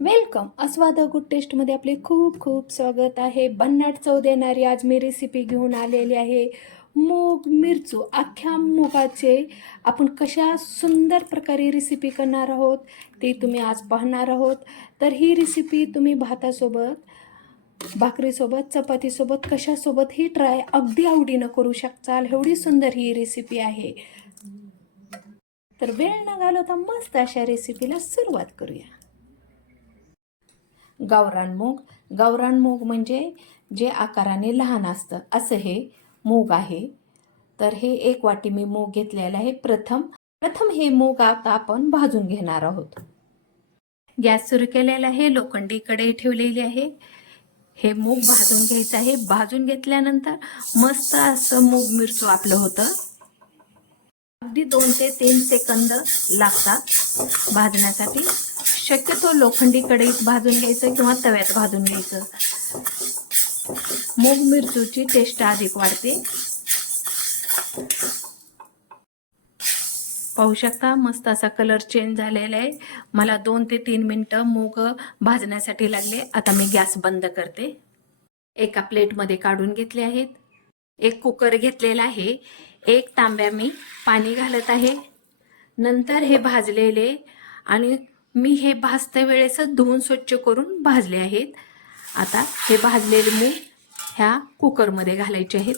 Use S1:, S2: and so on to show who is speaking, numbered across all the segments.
S1: Welcome. अस्वाद good टेस्टमध्ये आपले खूप खूप स्वागत आहे. भन्नाट चव देणारी आज मी रेसिपी घेऊन आलेली आहे. मूग मिरचू अख्ख्या मुगाचे आपण कशा सुंदर प्रकारे रेसिपी करणार आहोत ती तुम्ही आज पाहणार आहोत. तर ही रेसिपी तुम्ही भातासोबत भाकरीसोबत चपातीसोबत कशासोबत ही ट्राय अगदी आवडीनं करू शकचाल एवढी सुंदर ही रेसिपी आहे. तर वेळ न घालवता मस्त अशा रेसिपीला सुरुवात करूया. गावरान मूग. गावरान मूग म्हणजे जे आकाराने लहान असतं. असं हे मूग आहे. तर हे एक वाटी मी मूग घेतलेलं आहे. प्रथम प्रथम हे मूग आता आपण भाजून घेणार आहोत. गॅस सुरू केलेला आहे. लोखंडी कढई ठेवलेली आहे. हे मूग भाजून घ्यायचं आहे. भाजून घेतल्यानंतर मस्त असं मूग मिरचू आपलं होतं. अगदी दोन ते तीन सेकंद लागतात भाजण्यासाठी. शक्यतो लोखंडी कढईत भाजून घ्यायचं किंवा तव्यात भाजून घ्यायचं. मूग मिरचूची टेस्ट अधिक वाढते. पाहू शकता मस्त असा कलर चेंज झालेला आहे. मला दोन ते तीन मिनटं मूग भाजण्यासाठी लागले. आता मी गॅस बंद करते. एका प्लेटमध्ये काढून घेतले आहेत. एक कुकर घेतलेला आहे. एक तांब्या मी पाणी घालत आहे. नंतर हे भाजलेले आणि मी हे भाजत्या वेळेसच धुवून स्वच्छ करून भाजले आहेत. आता हे भाजलेले मूग ह्या कुकरमध्ये घालायचे आहेत.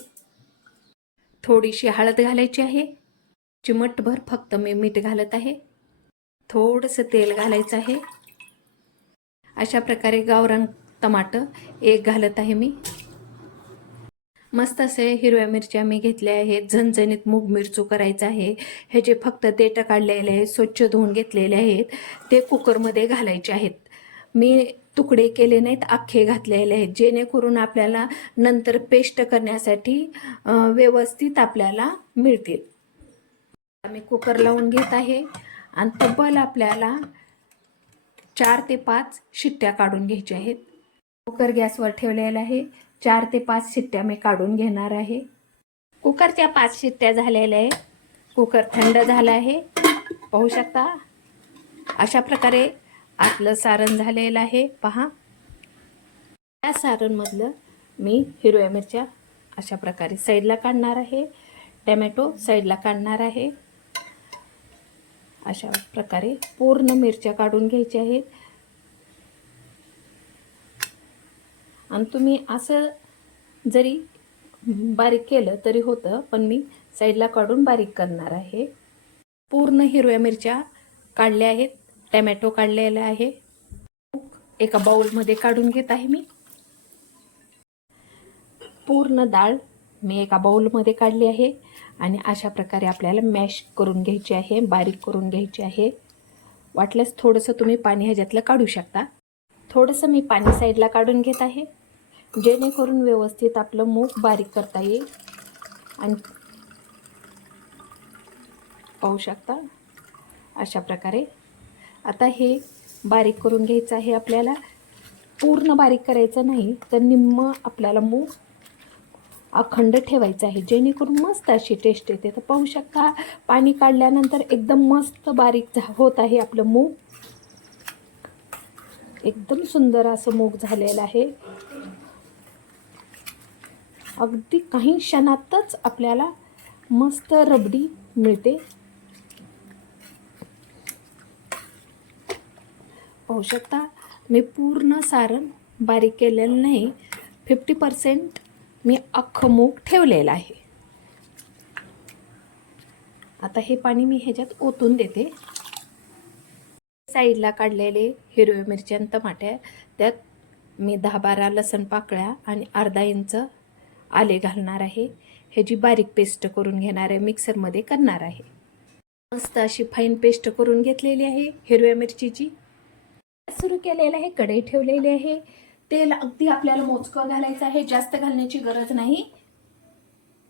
S1: थोडीशी हळद घालायची आहे. चिमटभर फक्त मी मीठ घालत आहे. थोडंसं तेल घालायचं आहे. अशा प्रकारे गावरान टमाटं एक घालत आहे मी. मस्त असे हिरव्या मिरच्या मी घेतल्या आहेत झणझणीत मूग मिरचू करायचं आहे. ह्याचे फक्त देठं काढलेले आहेत स्वच्छ धुवून घेतलेले आहेत ते कुकरमध्ये घालायचे आहेत. मी तुकडे केले नाहीत अख्खे घातलेले आहेत जेणेकरून आपल्याला नंतर पेस्ट करण्यासाठी व्यवस्थित आपल्याला मिळतील. मी कुकर लावून घेत आहे आणि तब्बल आपल्याला चार ते पाच शिट्ट्या काढून घ्यायच्या आहेत. कुकर गॅसवर ठेवलेला आहे. चार ते पाच शिट्ट्या मी काढून घेणार आहे. कुकरच्या पाच शिट्ट्या झालेल्या आहे. कुकर थंड झालं आहे. पाहू शकता अशा प्रकारे आतलं सारण झालेलं आहे. पहा. या सारणमधलं मी हिरव्या मिरच्या अशा प्रकारे साईडला काढणार आहे. टमॅटो साईडला काढणार आहे. अशा प्रकारे पूर्ण मिरच्या काढून घ्यायच्या आहेत. आणि तुम्ही असं जरी बारीक केलं तरी होतं पण मी साईडला काढून बारीक करणार आहे. पूर्ण हिरव्या मिरच्या काढल्या आहेत टमॅटो काढलेला आहे. एका बाउलमध्ये काढून घेत आहे मी. पूर्ण डाळ मी एका बाउलमध्ये काढली आहे आणि अशा प्रकारे आपल्याला मॅश करून घ्यायची आहे बारीक करून घ्यायची आहे. वाटल्यास थोडंसं तुम्ही पाणी ह्याच्यातलं काढू शकता. थोडंसं मी पाणी साईडला काढून घेत आहे. जेणेकरून व्यवस्थित आपलं मूग बारीक करता येईल. आणि पाहू शकता अशा प्रकारे. आता हे बारीक करून घ्यायचं आहे आपल्याला. पूर्ण बारीक करायचं नाही तर निम्म आपल्याला मूग अखंड ठेवायचं आहे. जेणेकरून मस्त अशी टेस्ट येते. तर पाहू शकता पाणी काढल्यानंतर एकदम मस्त बारीक झा होत आहे आपलं मूग. एकदम सुंदर असं मूग झालेलं आहे. अगदी काही क्षणातच आपल्याला मस्त रबडी मिळते. पाहू शकता मी पूर्ण सारण बारीक केलेलं नाही. फिफ्टी पर्सेंट मी अख्खं मूग ठेवलेलं आहे. आता हे पाणी मी ह्याच्यात ओतून देते. साईडला काढलेले हिरव्या मिरच्या आणि टमाट्या त्यात मी दहा बारा लसण पाकळ्या आणि अर्धा इंच आले घालणार आहे. ह्याची बारीक पेस्ट करून घेणार आहे मिक्सरमध्ये करणार आहे. मस्त अशी फाईन पेस्ट करून घेतलेली आहे हिरव्या मिरचीची. सुरू केलेलं आहे कढई ठेवलेली आहे. तेल अगदी आपल्याला मोजकं घालायचं आहे जास्त घालण्याची गरज नाही.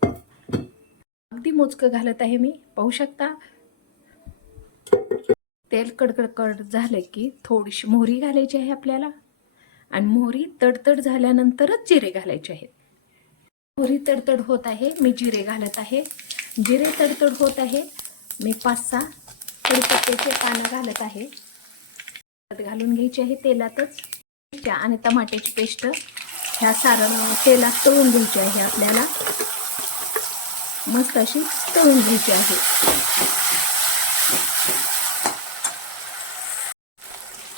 S1: अगदी मोजकं घालत आहे मी पाहू शकता. तेल कडकडकड झालं की थोडीशी मोहरी घालायची आहे आपल्याला. आणि मोहरी तडतड झाल्यानंतरच जिरे घालायचे आहेत. मोहरी तडतड होत आहे. मी जिरे घालत आहे. जिरे तडतड होत आहे. मी पाच सहा कडीपत्त्याचे पानं घालत आहे. घालून घ्यायची आहे तेलातच. आणि टमाट्याची पेस्ट. ह्या सारण तेलात तळून घ्यायची आहे आपल्याला. मस्त अशी तळून घ्यायची आहे.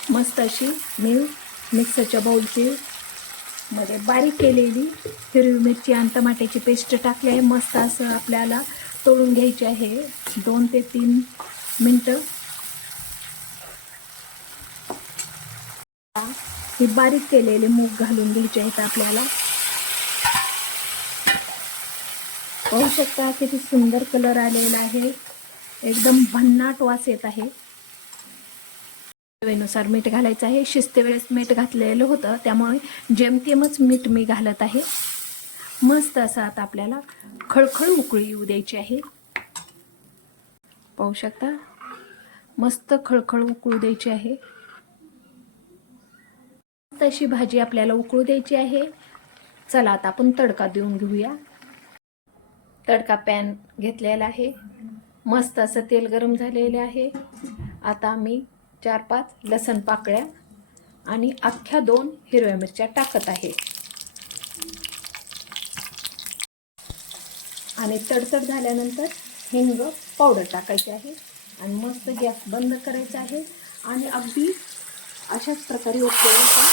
S1: मस्त अशी मी मिक्सरच्या बाउलची मध्ये बारीक केलेली हिरवी मिरची आणि टमाट्याची पेस्ट टाकली आहे. मस्त असं आपल्याला तळून घ्यायची आहे. दोन ते तीन मिनटं. ही बारीक केलेले मूग घालून घ्यायचे आहेत आपल्याला. पाहू शकता किती सुंदर कलर आलेला आहे. एकदम भन्नाट वास येत आहे. चवीनुसार मीठ घालायचं आहे. शिस्तेवेळेस मीठ घातलेलं होतं. त्यामुळे जेमतेमच मीठ मी घालत आहे. मस्त असं आता आपल्याला खळखळ उकळी येऊ द्यायची आहे. पाहू शकता? मस्त खळखळ उकळू द्यायची आहे. तशी भाजी आपल्याला उकळू द्यायची आहे. चला आता आपण तडका देऊन घेऊया. तडका पॅन घेतलेला आहे. मस्त असं तेल गरम झालेले आहे. आता मी चार पाच लसण पाकळ्या आणि अख्ख्या दोन हिरव्या मिरच्या टाकत आहे. आणि तडतड झाल्यानंतर हिंग पावडर टाकायची आहे आणि मस्त गॅस बंद करायचा आहे आणि अगदी अशाच प्रकारे उकळायचा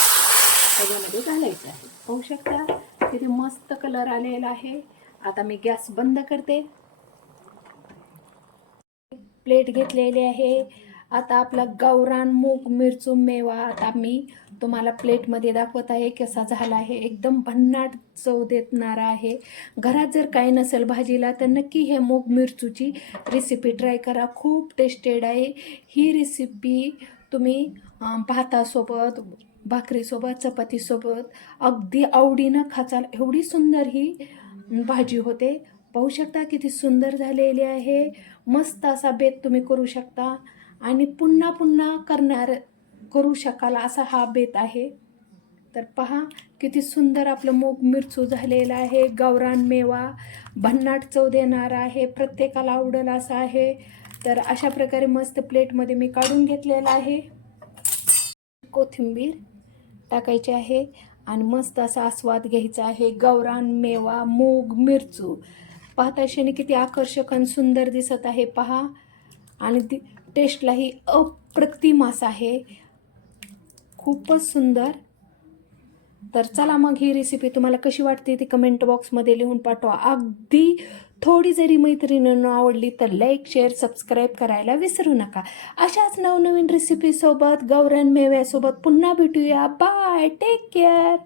S1: त्याच्यामध्ये घालायचं आहे. पाहू शकता तिथे मस्त कलर आलेला आहे. आता मी गॅस बंद करते. प्लेट घेतलेली आहे. आता आपला गावरान मूग मिरचू मेवा आता मी तुम्हाला प्लेटमध्ये दाखवत आहे कसा झाला आहे एकदम भन्नाट चव देतणारा आहे. घरात जर काही नसेल भाजीला तर नक्की हे मूग मिरचूची रेसिपी ट्राय करा. खूप टेस्टेड आहे. ही रेसिपी तुम्ही भातासोबत भाकरीसोबत चपातीसोबत अगदी आवडीनं खाचाल. एवढी सुंदर ही भाजी होते. पाहू शकता किती सुंदर झालेली आहे. मस्त असा बेत तुम्ही करू शकता. आणि पुन्हा पुन्हा करणार करू शकाल असा हा बेत आहे. तर पहा किती सुंदर आपलं मूग मिरचू झालेलं आहे. गावरान मेवा भन्नाट चव देणारा आहे. प्रत्येकाला आवडेल असा आहे. तर अशा प्रकारे मस्त प्लेटमध्ये मी काढून घेतलेला आहे. कोथिंबीर टाकायची आहे आणि मस्त असा आस्वाद घ्यायचा आहे. गौरान मेवा मूग मिरचू. पाहता क्षणी किती आकर्षक आणि सुंदर दिसत आहे. पहा. आणि दि टेस्टलाही अप्रतिम असा आहे. खूपच सुंदर. तर चला मग ही रेसिपी तुम्हाला कशी वाटते ती कमेंट बॉक्समध्ये लिहून पाठवा. अगदी थोडी जरी मैत्रिणींना आवडली तर लाईक शेअर सबस्क्राईब करायला विसरू नका. अशाच नवनवीन रेसिपीसोबत गौरन मेव्यासोबत पुन्हा भेटूया. Bye take care